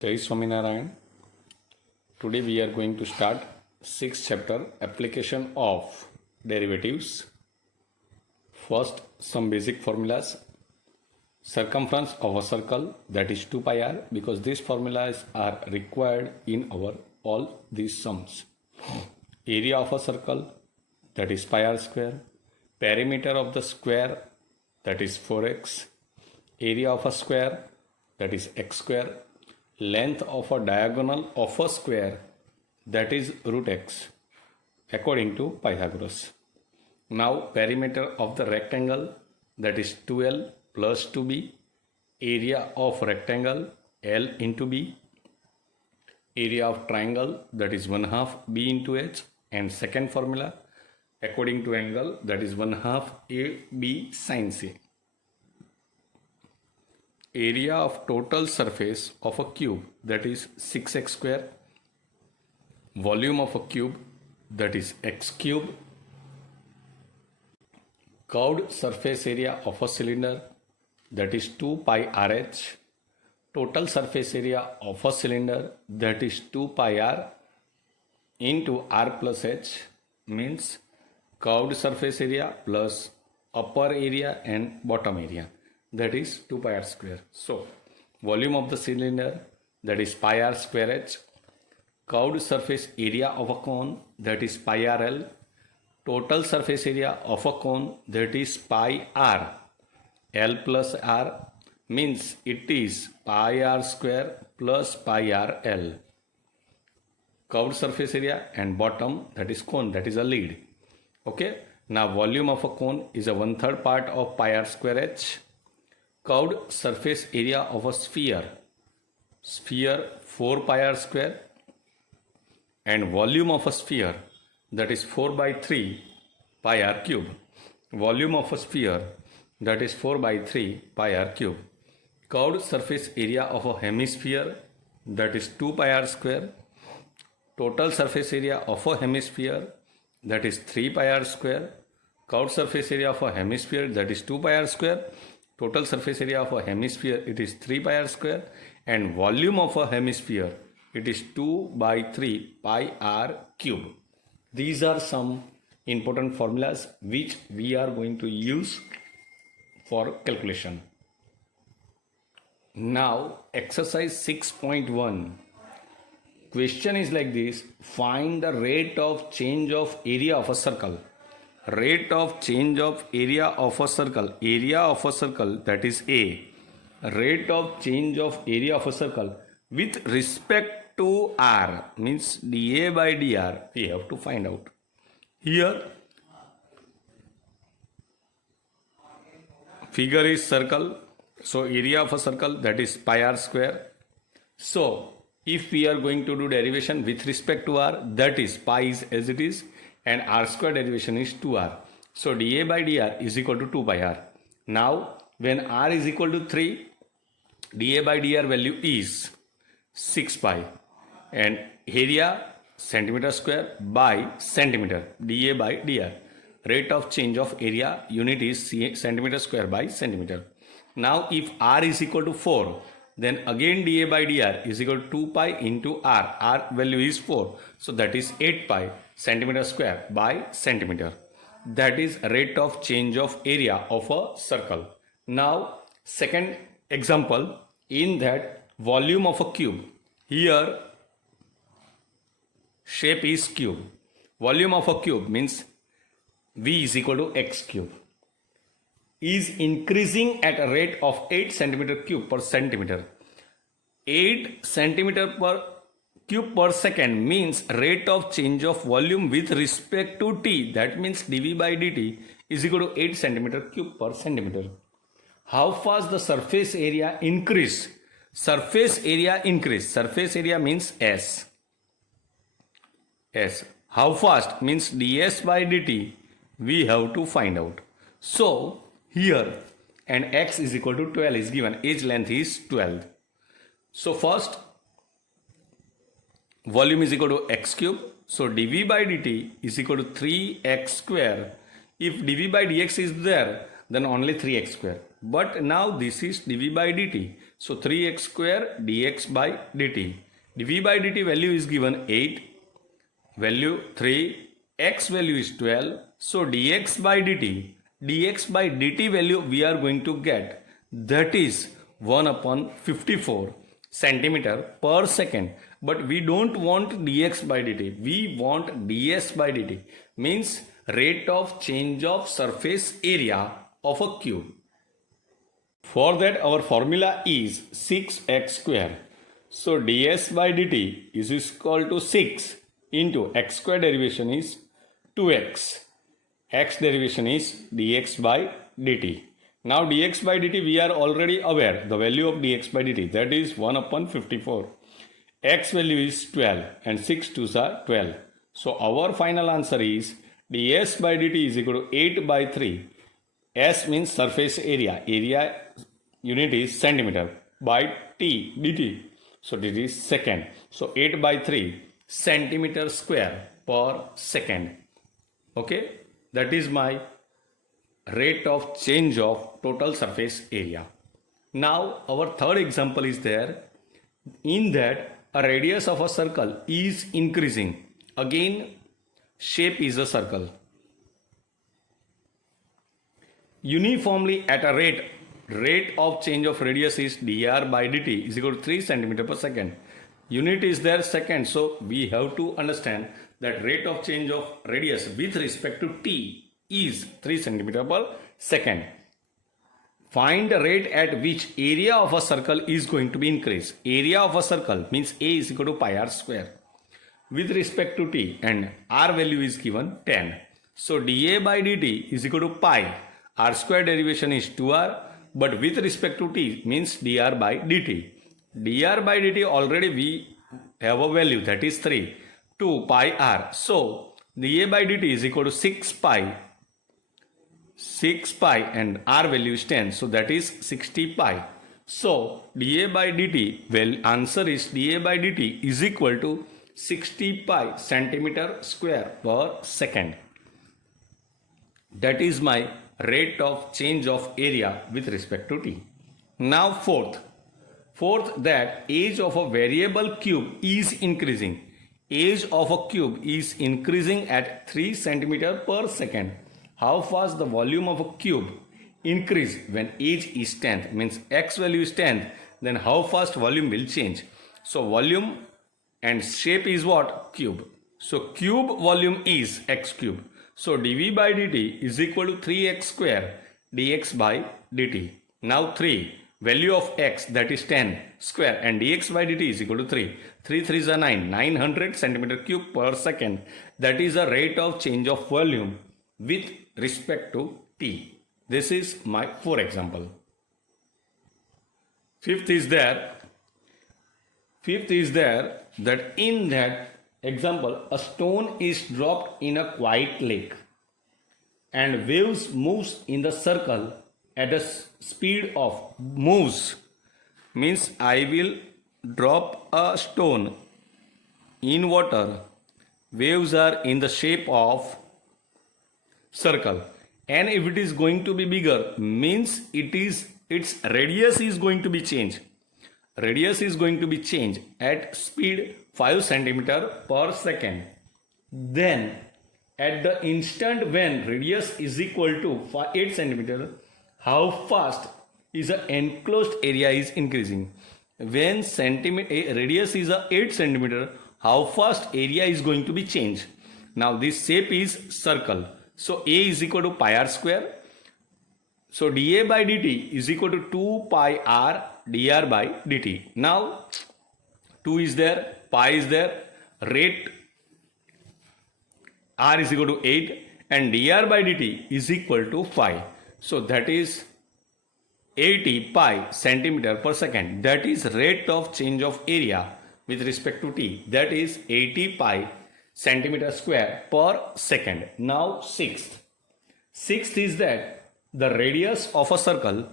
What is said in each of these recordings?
Jai Swaminarayan. Today we are going to start 6th chapter application of derivatives. First, some basic formulas. Circumference of a circle, that is 2 pi r, because these formulas are required in our all these sums. Area of a circle, that is pi r square. Perimeter of the square, that is 4x. Area of a square, that is x square. Length of a diagonal of a square, that is root x, according to Pythagoras. Now perimeter of the rectangle, that is 2l plus 2b. Area of rectangle, l into b. Area of triangle, that is 1/2 b into h. And second formula, according to angle, that is 1/2 ab sin c. Area of total surface of a cube, that is 6x square. Volume of a cube, that is x cube. Curved surface area of a cylinder, that is 2 pi rh. Total surface area of a cylinder, that is 2 pi r into r plus h, means curved surface area plus upper area and bottom area, that is 2 pi r square. So volume of the cylinder, that is pi r square h. Curved surface area of a cone, that is pi r l. Total surface area of a cone, that is pi r. L plus r means it is pi r square plus pi r l. Curved surface area and bottom, that is cone, that is a lead. Okay. Now volume of a cone is a 1/3 part of pi r square h. Curved surface area of a sphere, 4 pi r square, and volume of a sphere, that is 4 by 3 pi r cube. Volume of a sphere, that is 4 by 3 pi r cube. Curved surface area of a hemisphere, that is 2 pi r square. Total surface area of a hemisphere, that is 3 pi r square. Curved surface area of a hemisphere, that is 2 pi r square. Total surface area of a hemisphere, it is 3 pi r square, and volume of a hemisphere, it is 2 by 3 pi r cube. These are some important formulas which we are going to use for calculation. Now exercise 6.1. Question is like this: find the rate of change of area of a circle. Rate of change of area of a circle. Area of a circle, that is A. Rate of change of area of a circle with respect to r, means dA by dr, we have to find out. Here figure is circle, so area of a circle, that is pi r square. So if we are going to do derivation with respect to r, that is pi is as it is, and r square derivation is 2r. So dA by dr is equal to 2 pi r. Now when r is equal to 3, dA by dr value is 6 pi, and area centimeter square by centimeter, dA by dr. Rate of change of area unit is centimeter square by centimeter. Now if r is equal to 4, then again dA by dr is equal to 2 pi into r. R value is 4, so that is 8 pi centimeter square by centimeter. That is rate of change of area of a circle. Now second example, in that volume of a cube. Here shape is cube. Volume of a cube means V is equal to x cube, is increasing at a rate of 8 centimeter cube per centimeter. 8 centimeter per cube per second means rate of change of volume with respect to t. That means dV by dt is equal to 8 centimeter cube per centimeter. How fast the surface area increase? Surface area increase. Surface area means S. S. How fast means ds by dt we have to find out. So here, and x is equal to 12 is given. Edge length is 12. So first volume is equal to x cube. So dV by dt is equal to 3x square. If dV by dx is there, then only 3x square. But now this is dV by dt. So 3x square dx by dt. dv by dt value is given 8, value 3, x value is 12. So dx by dt value we are going to get, that is 1 upon 54 centimeter per second. But we don't want dx by dt, we want ds by dt, means rate of change of surface area of a cube. For that our formula is 6x square. So ds by dt is equal to 6 into x square derivation is 2x. X derivation is dx by dt. Now dx by dt we are already aware the value of dx by dt, that is 1 upon 54. X value is 12 and 6 2s are 12. So our final answer is ds by dt is equal to 8 by 3. S means surface area. Area unit is centimeter by t dt. So this is second. So 8 by 3 centimeter square per second. Okay. That is my rate of change of total surface area. Now our third example is there. In that a radius of a circle is increasing. Again shape is a circle. Uniformly at a rate of change of radius is dr by dt is equal to 3 centimeter per second. Unit is there second, so we have to understand that rate of change of radius with respect to t is 3 centimeter per second. Find the rate at which area of a circle is going to be increased. Area of a circle means A is equal to pi r square with respect to t, and r value is given 10. So dA by dt is equal to pi. R square derivation is 2r, but with respect to t means dr by dt. dr by dt already we have a value, that is 3 to pi r. So dA by dt is equal to 6 pi and r value is 10. So that is 60 pi. So dA by dt, well, answer is dA by dt is equal to 60 pi centimeter square per second. That is my rate of change of area with respect to t. Now fourth, that age of a variable cube is increasing. Age of a cube is increasing at 3 centimeter per second. How fast the volume of a cube increase when age is 10th, means x value is 10th, then how fast volume will change. So volume and shape is what? Cube. So cube volume is x cube. So dv by dt is equal to 3x square dx by dt. Now 3, value of x, that is 10 square, and dx by dt is equal to 3. 3 3s are 9, 900 centimeter cube per second. That is the rate of change of volume with respect to t. This is my 4 example. Fifth is there that in that example a stone is dropped in a quiet lake and waves moves in the circle at a speed of moves, means I will drop a stone in water, waves are in the shape of circle, and if it is going to be bigger means its radius is going to be changed. Radius is going to be changed at speed 5 centimeter per second. Then at the instant when radius is equal to 8 centimeter, how fast is the enclosed area is increasing. When radius is 8 centimeter, how fast area is going to be changed. Now this shape is circle. So A is equal to pi r square. So dA by dt is equal to 2 pi r dr by dt. Now 2 is there, pi is there, rate r is equal to 8 and dr by dt is equal to 5. So that is 80 pi centimeter per second. That is rate of change of area with respect to t. That is 80 pi centimeter square per second. Now sixth is that the radius of a circle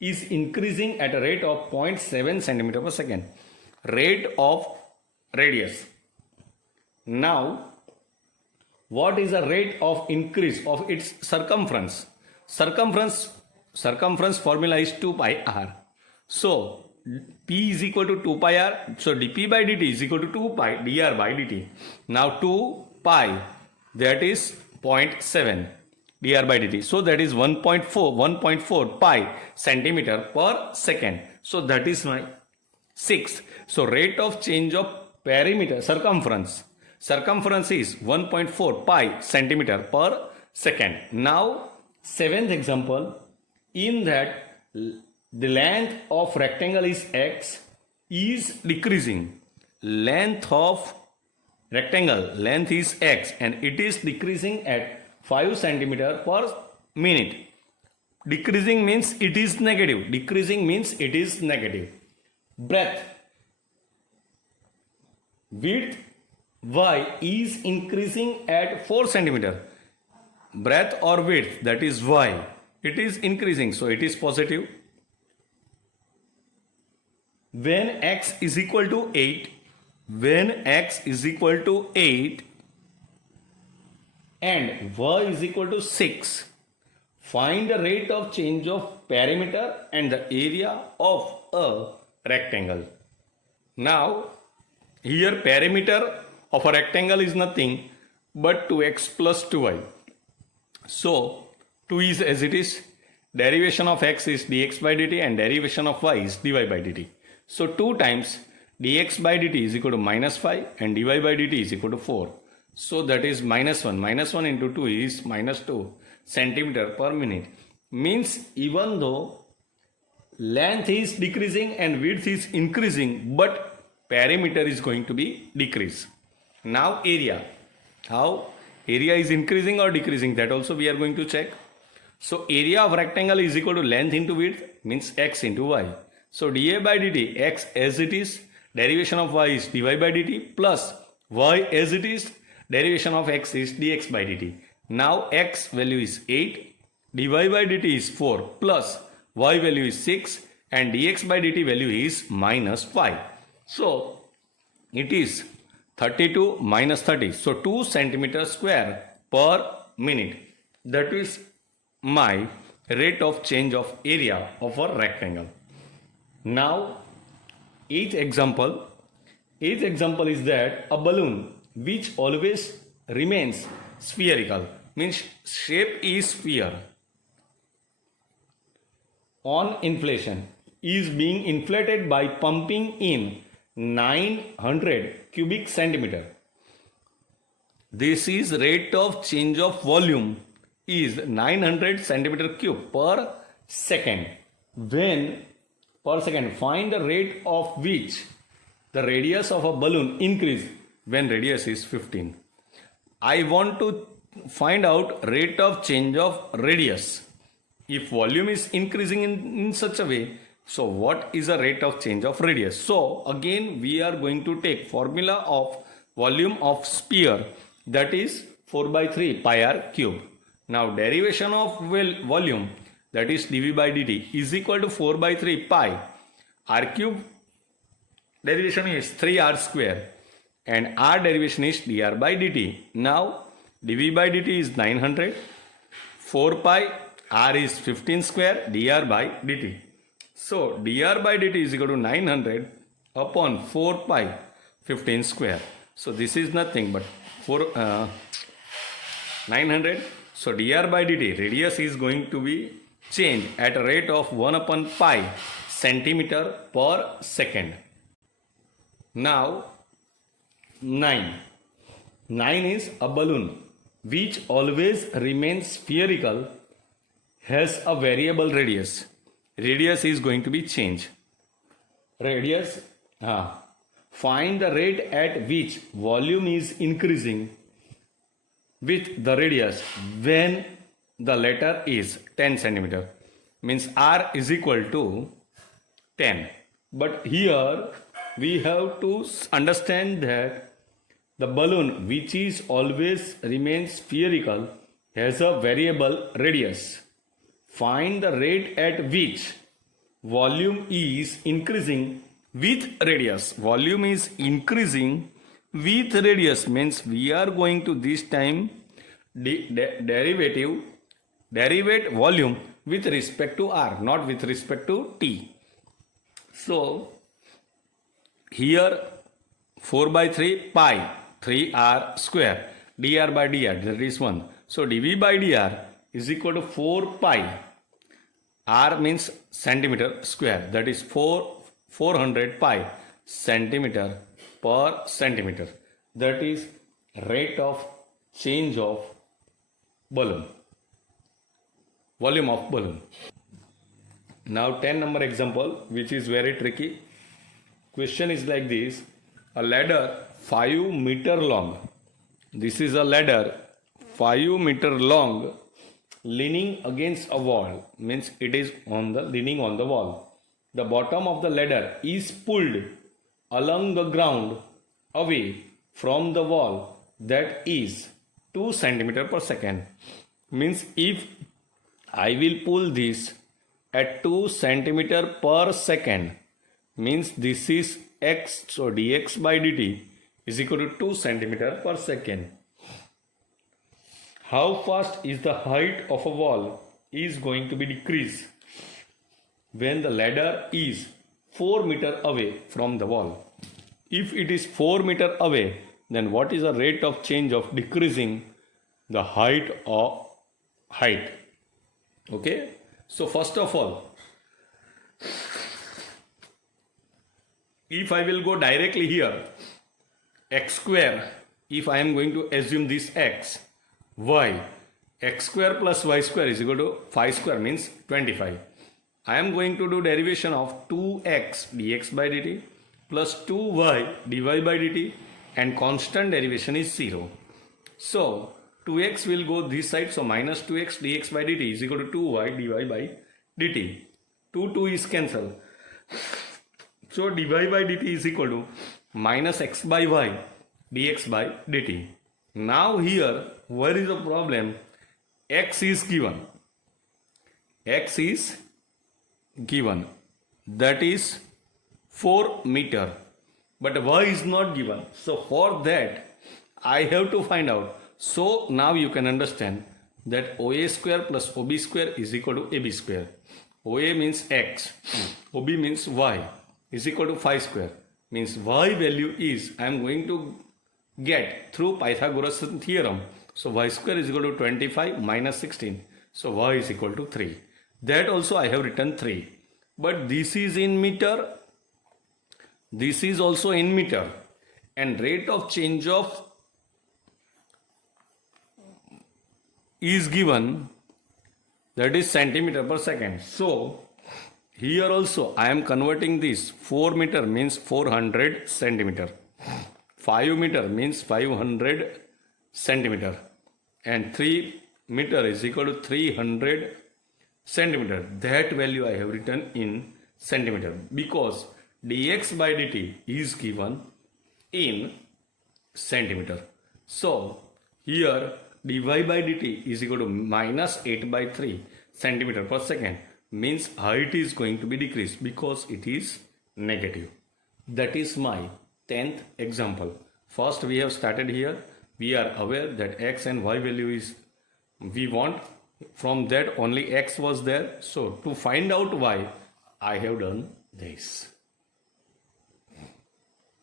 is increasing at a rate of 0.7 centimeter per second. Rate of radius. Now what is the rate of increase of its circumference? Circumference circumference formula is 2 pi r. So P is equal to 2 pi r. So dP by dt is equal to 2 pi dr by dt. Now 2 pi, that is 0.7 dr by dt. So that is 1.4 pi centimeter per second. So that is my 6. So rate of change of perimeter circumference is 1.4 pi centimeter per second. Now 7th example, in that the length of rectangle is x is decreasing. Length of rectangle length is x and it is decreasing at 5 centimeter per minute. Decreasing means it is negative. Decreasing means it is negative. Breadth, width y is increasing at 4 centimeter. Breadth or width, that is y, it is increasing, so it is positive. When x is equal to 8 and y is equal to 6, find the rate of change of perimeter and the area of a rectangle. Now here perimeter of a rectangle is nothing but 2x plus 2y. So 2 is as it is. Derivation of x is dx by dt and derivation of y is dy by dt. So 2 times dx by dt is equal to minus 5 and dy by dt is equal to 4. So that is minus 1. Minus 1 into 2 is minus 2 centimeter per minute. Means even though length is decreasing and width is increasing, but perimeter is going to be decreased. Now area. How? Area is increasing or decreasing, that also we are going to check. So area of rectangle is equal to length into width, means x into y. So dA by dt, x as it is, derivation of y is dy by dt, plus y as it is, derivation of x is dx by dt. Now x value is 8, dy by dt is 4, plus y value is 6 and dx by dt value is minus 5. So it is 32 minus 30. So 2 centimeter square per minute. That is my rate of change of area of a rectangle. Now each example is that a balloon which always remains spherical, means shape is sphere, on inflation is being inflated by pumping in 900 cubic centimeter. This is rate of change of volume is 900 centimeter cube per second. When per second, find the rate of which the radius of a balloon increase when radius is 15. I want to find out rate of change of radius. If volume is increasing in such a way, so what is the rate of change of radius? So again we are going to take formula of volume of sphere, that is 4 by 3 pi r cube. Now derivation of volume, that is dV by dt, is equal to 4 by 3 pi r cube. Derivation is 3r square and r derivation is dr by dt. Now dV by dt is 900, 4 pi, r is 15 square, dr by dt. So dr by dt is equal to 900 upon 4 pi 15 square. So this is nothing but 900. So dr by dt, radius is going to be changed at a rate of 1 upon pi centimeter per second. Now 9 is a balloon which always remains spherical, has a variable radius. Radius is going to be changed. Radius, find the rate at which volume is increasing with the radius when the latter is 10 centimeter. Means r is equal to 10. But here we have to understand that the balloon which is always remains spherical has a variable radius. Find the rate at which volume is increasing with radius. Volume is increasing with radius means we are going to this time derivate volume with respect to r, not with respect to t. So here 4 by 3 pi 3r square dr by dr, that is 1. So dv by dr is equal to 4 pi, r means centimeter square, that is 400 pi centimeter per centimeter. That is rate of change of balloon, volume of balloon. Now 10 number example, which is very tricky. Question is like this: a ladder 5 meter long. This is a ladder 5 meter long leaning against a wall, means it is leaning on the wall. The bottom of the ladder is pulled along the ground away from the wall, that is 2 centimeter per second. Means if I will pull this at 2 centimeter per second, means this is x, so dx by dt is equal to 2 centimeter per second. How fast is the height of a wall is going to be decreased when the ladder is 4 meter away from the wall? If it is 4 meter away, then what is the rate of change of decreasing the height of height? Okay, so first of all, if I will go directly here, x square, if I am going to assume this x, y, x square plus y square is equal to 5 square means 25. I am going to do derivation of 2x dx by dt plus 2y dy by dt, and constant derivation is 0. So 2x will go this side, so minus 2x dx by dt is equal to 2y dy by dt. 2 is cancelled. So dy by dt is equal to minus x by y dx by dt. Now here, where is the problem? X is given. X is given. That is 4 meter. But y is not given. So for that, I have to find out. So now you can understand that OA square plus OB square is equal to AB square. OA means x, OB means y is equal to 5 square. Means y value is, I am going to get through Pythagoras theorem. So y square is equal to 25 minus 16. So y is equal to 3. That also I have written 3. But this is in meter. This is also in meter. And rate of change of is given, that is centimeter per second. So here also I am converting this. 4 meter means 400 centimeter. 5 meter means 500 centimeter. And 3 meter is equal to 300 centimeter. That value I have written in centimeter because dx by dt is given in centimeter. So here dy by dt is equal to minus 8 by 3 centimeter per second, means height is going to be decreased because it is negative. That is my 10th example. First we have started here. We are aware that x and y value is we want. From that only x was there. So to find out y, I have done this.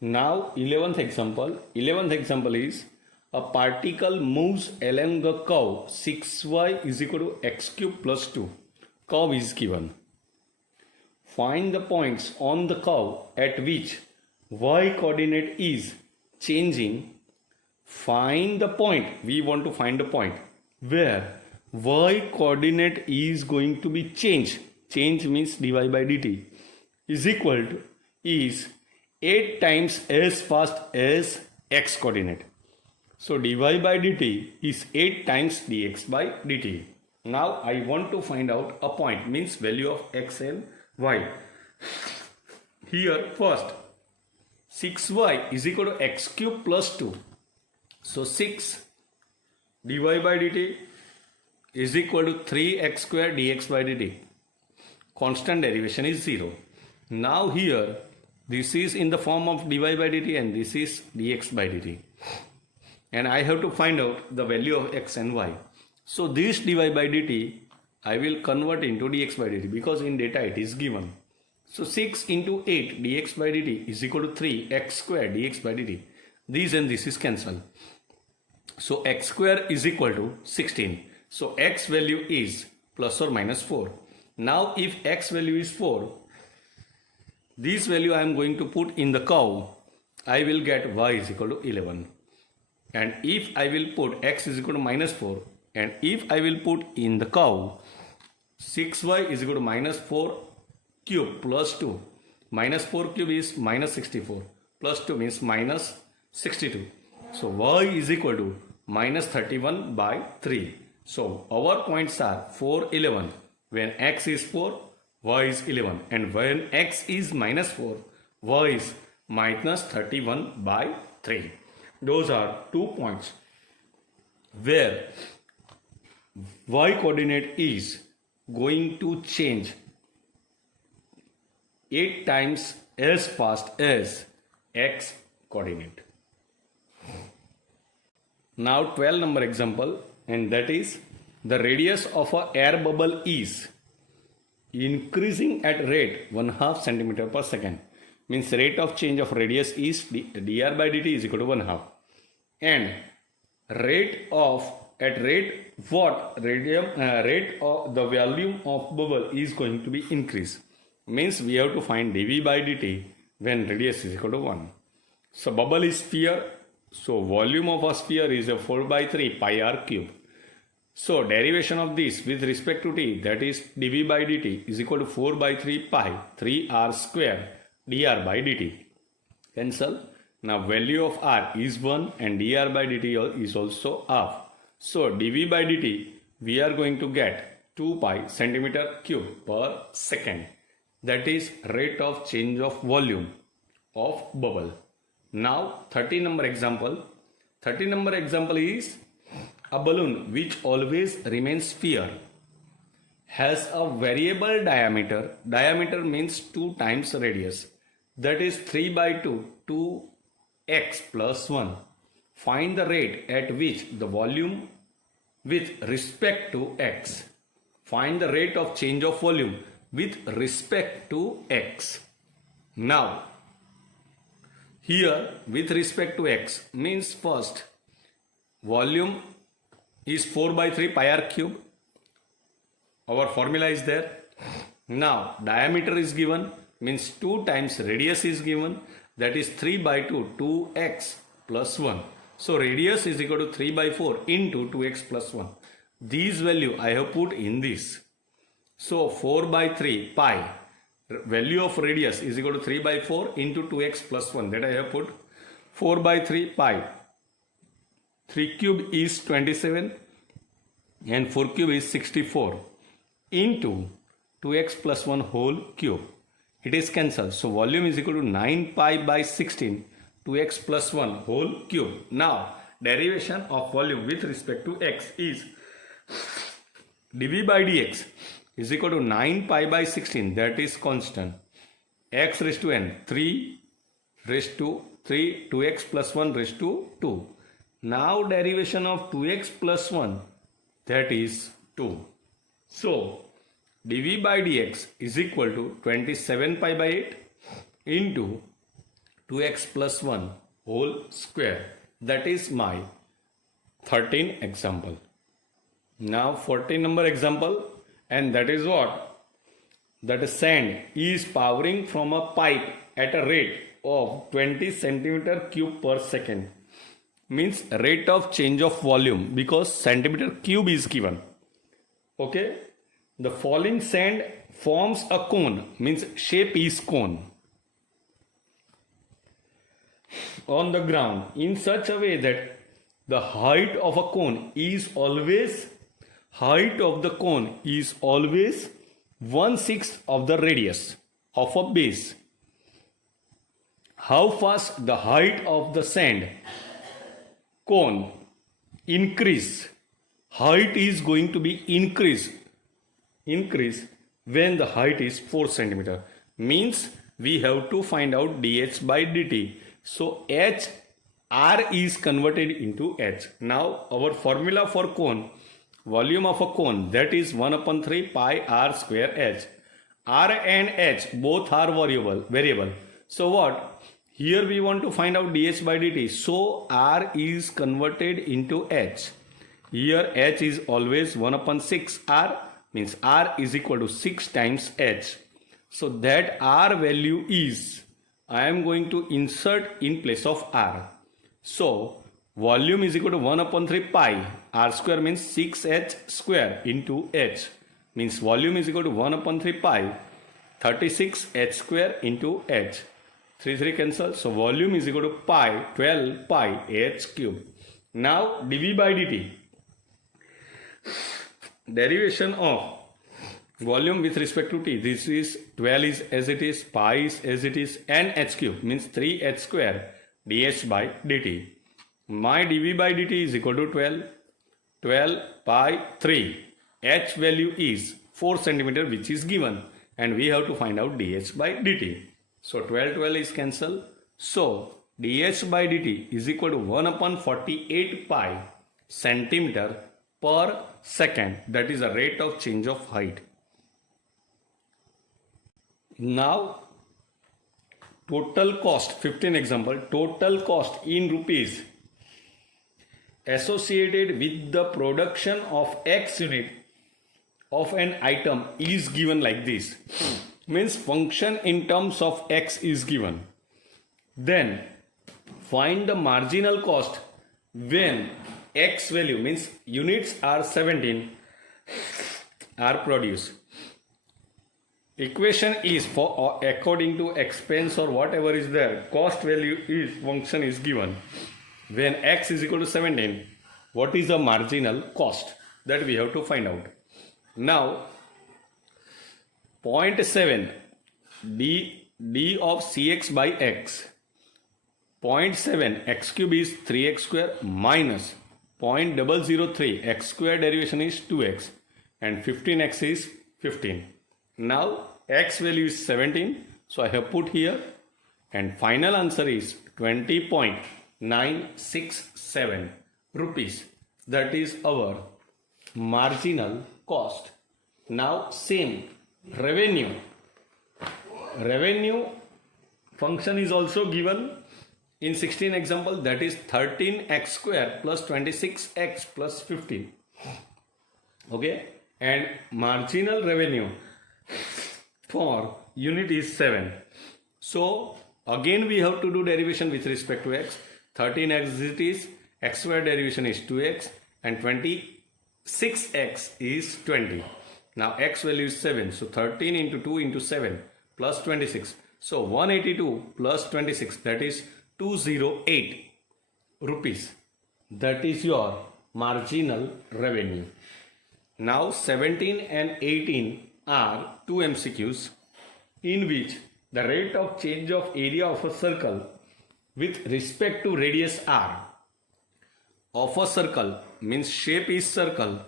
Now 11th example. 11th example is a particle moves along the curve 6y is equal to x cube plus 2. Curve is given. Find the points on the curve at which y coordinate is changing. Find the point. We want to find the point where y coordinate is going to be changed. Change means dy by dt is equal to is 8 times as fast as x coordinate. So dy by dt is 8 times dx by dt. Now I want to find out a point, means value of x and y. Here first 6y is equal to x cube plus 2. So 6 dy by dt is equal to 3x square dx by dt. Constant derivation is 0. Now here this is in the form of dy by dt and this is dx by dt. And I have to find out the value of x and y. So this dy by dt I will convert into dx by dt because in data it is given. So 6 into 8 dx by dt is equal to 3 x square dx by dt. This and this is cancelled. So x square is equal to 16. So x value is plus or minus 4. Now if x value is 4, this value I am going to put in the curve. I will get y is equal to 11. And if I will put x is equal to minus 4, and if I will put in the curve 6y is equal to minus 4 cube plus 2. Minus 4 cube is minus 64. Plus 2 means minus 62. So y is equal to minus 31 by 3. So our points are 4, 11. When x is 4, y is 11. And when x is minus 4, y is minus 31 by 3. Those are 2 points where y coordinate is going to change 8 times as fast as x coordinate. Now 12 number example, and that is the radius of a air bubble is increasing at rate 1/2 centimeter per second. Means rate of change of radius is dr by dt is equal to 1/2. And rate of rate of the volume of bubble is going to be increased. Means we have to find dv by dt when radius is equal to 1. So bubble is sphere. So volume of a sphere is a 4 by 3 pi r cube. So derivation of this with respect to t, that is dv by dt is equal to 4 by 3 pi 3 r square dr by dt. Cancel. Now value of r is 1 and dr by dt is also half. So dv by dt we are going to get 2 pi centimeter cube per second. That is rate of change of volume of bubble. Now 30 number example. 30 number example is a balloon which always remains sphere has a variable diameter. Diameter means 2 times radius. That is 3 by 2 2x plus 1. Find the rate at which the volume with respect to x. Find the rate of change of volume with respect to x. Now here with respect to x means first volume is 4 by 3 pi r cube. Our formula is there. Now diameter is given, means 2 times radius is given, that is 3 by 2 2x plus 1. So radius is equal to 3 by 4 into 2x plus 1. This value I have put in this. So 4 by 3 pi, value of radius is equal to 3 by 4 into 2x plus 1, that I have put 4 by 3 pi. 3 cube is 27 and 4 cube is 64 into 2x plus 1 whole cube. It is cancelled. So volume is equal to 9 pi by 16 2x plus 1 whole cube. Now derivation of volume with respect to x is dv by dx is equal to 9 pi by 16, that is constant, x raised to n 3 raised to 3 2x plus 1 raised to 2. Now derivation of 2x plus 1, that is 2. So dv by dx is equal to 27 pi by 8 into 2x plus 1 whole square. That is my 13 example. Now 14 number example, and that is what? That sand is powering from a pipe at a rate of 20 centimeter cube per second. Means rate of change of volume because centimeter cube is given. Okay. The falling sand forms a cone, means shape is cone on the ground in such a way that the height of a cone is always 1/6 of the radius of a base. How fast the height of the sand cone increase? Height is going to be increase when the height is 4 centimeter. Means we have to find out dh by dt. So r is converted into h. Now our formula for cone, volume of a cone, that is 1 upon 3 pi r square h. R and h both are variable. So what? Here we want to find out dh by dt. So r is converted into h. Here h is always 1 upon 6 r, means r is equal to 6 times h. So that r value is, I am going to insert in place of r. So volume is equal to 1 upon 3 pi r square, means 6h square into h, means volume is equal to 1 upon 3 pi 36h square into h. 3 cancel, so volume is equal to pi 12 pi h cube. Now dv by dt, derivation of volume with respect to t, this is 12 is as it is, pi is as it is, and h cube means 3h square dh by dt. My dv by dt is equal to 12 pi 3. H value is 4 centimeter, which is given, and we have to find out dh by dt. So 12 is cancelled. So dh by dt is equal to 1 upon 48 pi centimeter per second. That is the rate of change of height. Now total cost, 15 example, total cost in rupees associated with the production of x unit of an item is given like this. Means function in terms of x is given. Then find the marginal cost when x value, means units are 17, are produced. Equation is for according to expense or whatever is there, cost value is, function is given. When x is equal to 17, what is the marginal cost? That we have to find out. Now 0.7 d of cx by x, 0.7 x cube is 3x square minus 0.003 x square derivation is 2x, and 15x is 15. Now x value is 17, so I have put here, and final answer is 20.967 rupees. That is our marginal cost. Now same revenue function is also given in 16 example, that is 13x square plus 26x plus 15. Okay, and marginal revenue for unit is 7. So again we have to do derivation with respect to x. 13x it is, x square derivation is 2x, and 26x is 20. Now x value is 7, so 13 into 2 into 7 plus 26. So 182 plus 26, that is 208 rupees. That is your marginal revenue. Now 17 and 18 are two MCQs in which the rate of change of area of a circle with respect to radius r of a circle, means shape is circle,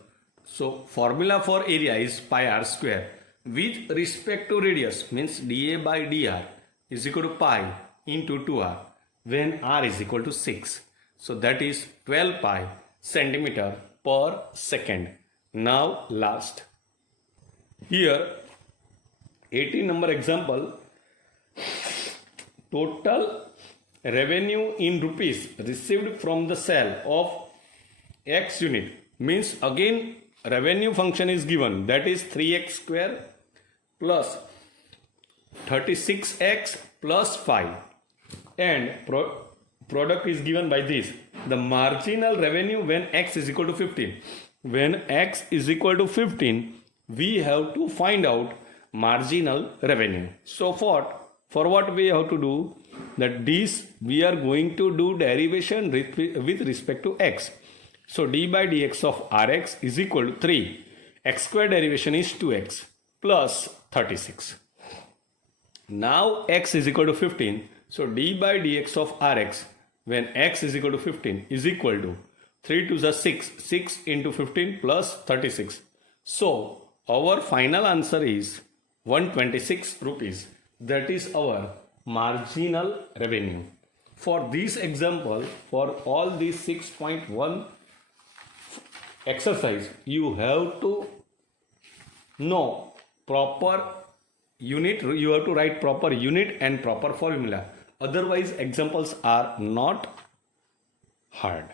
so formula for area is pi r square, with respect to radius means dA by dr is equal to pi into 2r when r is equal to 6. So that is 12 pi centimeter per second. Now last, here 18 number example, total revenue in rupees received from the sale of x unit, means again revenue function is given, that is 3x square plus 36x plus 5, and product is given by this. The marginal revenue when x is equal to 15. When x is equal to 15, we have to find out marginal revenue. So for what we have to do, that this we are going to do derivation with respect to x. So d by dx of rx is equal to 3. X square derivation is 2x plus 36. Now x is equal to 15. So d by dx of rx when x is equal to 15 is equal to 3 to the 6. 6 into 15 plus 36. So our final answer is 126 rupees. That is our marginal revenue. For this example, for all these 6.1 exercise, you have to know proper unit, you have to write proper unit and proper formula. Otherwise, examples are not hard.